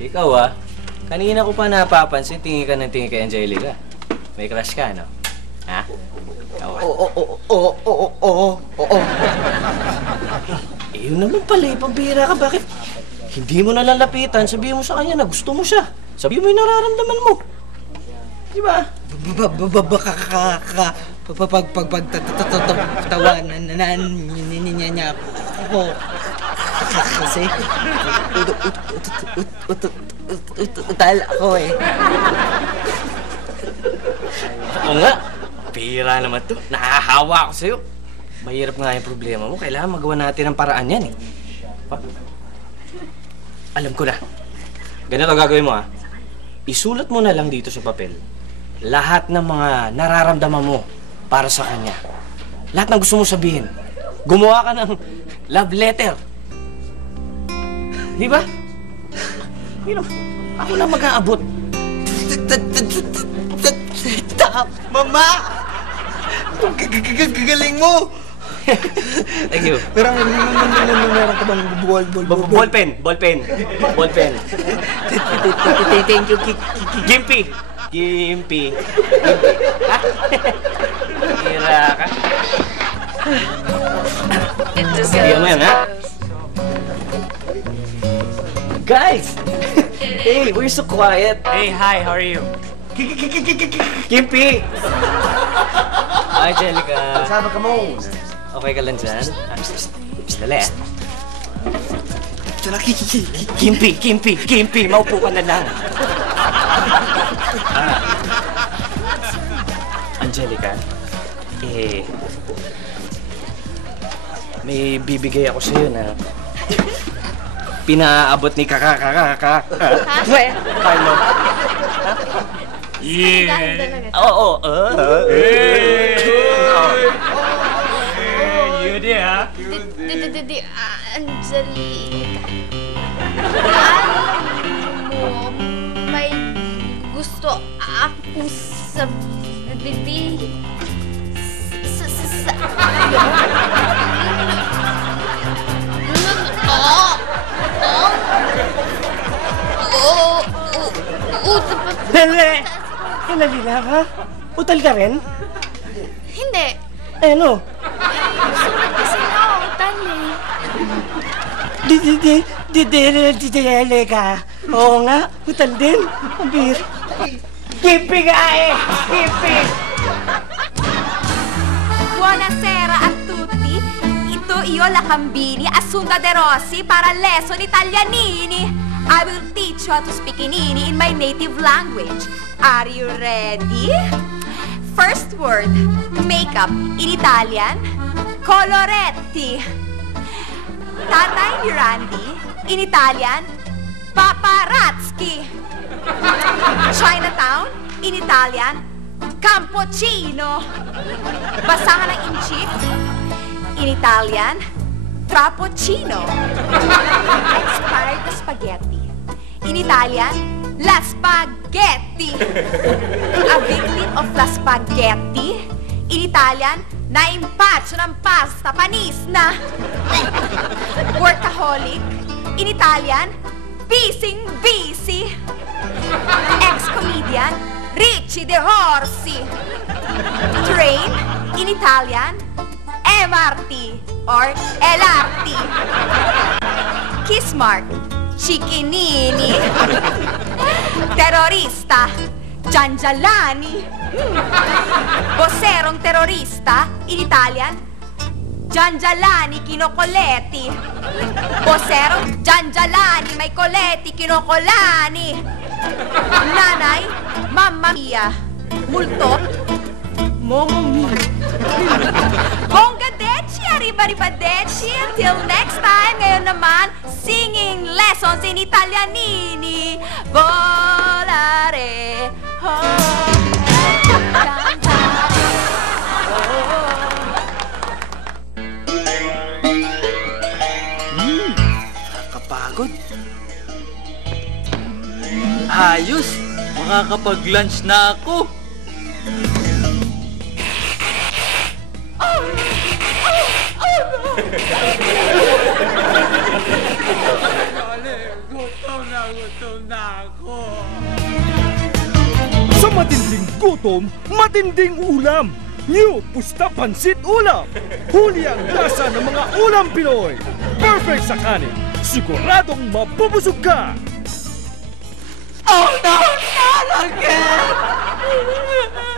Ikaw kanina ko pa napapansin, tingin ka ng tingin kay Angelica. May crush ka, no? Ha? Oo. Yun naman pala, pambira ka. Bakit hindi mo nalalapitan? Sabihin mo sa kanya na gusto mo siya. Sabihin mo yung nararamdaman mo. Di ba? Pagtawanan niya ako. Kasi utal ako eh. Oo nga. Pira naman to. Nahahawa ako sa'yo. Mahirap nga yung problema mo. Kailangan magawa natin ang paraan yan eh. Alam ko na. Ganito gagawin mo Isulat mo na lang dito sa papel lahat ng mga nararamdaman mo para sa kanya. Lahat ng gusto mo sabihin. Gumawa ka ng love letter. Di ba? Ako na mag-aabot. Mama! Galing mo! Thank you. Pero meron ka bang Ballpen. Thank you, Gimpy. Hira ka. Sige mo yan, Guys! Hey, we're so quiet. Hey, hi, how are you? Gimpy! Hi, Angelica. Sama ka mo. Okay ka lang dyan? Dali Gimpy, maupo ka na lang. Angelica, may bibigay ako sa'yo na pinaabot ni Kaka. Carlo. Yeah! Oo. You there, Angelica. Alam mo, may gusto akong sabihin Dali lang, Utal ka rin? Hindi. Ano? Sulat kasi na utal Dili ka. Oo nga, utal din. Ang bir. Gimpy nga Gimpy! Buonasera a tutti. Ito io la Cambini, Assunta De Rossi para lesson Italianini. I will teach you how to speak in my native language. Are you ready? First word, makeup. In Italian, coloretti. Tatay ni Randy. In Italian, paparazzi. Chinatown. In Italian, Campochino. Basahan ng inchik. In Italian, Trappuccino. Expired spaghetti. In Italian, la spaghetti. A victim of la spaghetti. In Italian, naimpaccio ng pasta panis na. Workaholic. In Italian, busy. Ex-comedian, Ricci De Orsi. Train. In Italian, MRT or LRT. Kiss mark, Ciccinini. Terorista, Giangialani. Bosserong terorista, in Italian, Giangialani Kinokoletti. Bosserong Giangialani may Coletti Kinokolani. Nanay, Mamma Mia. Multo, Momo Mia. Bonggadeci, arrivederci. Until next time, ngayon naman, singing lessons in Italianini. Volare, Nakakapagod. Ayos! Makakapag-lunch na ako. Gutom na ako. Sa matinding gutom, matinding ulam. New Pusta Pansit Ulam. Huli ang lasa ng mga ulam Pinoy. Perfect sa kanin. Siguradong mabubusog ka. Oh no! Not again!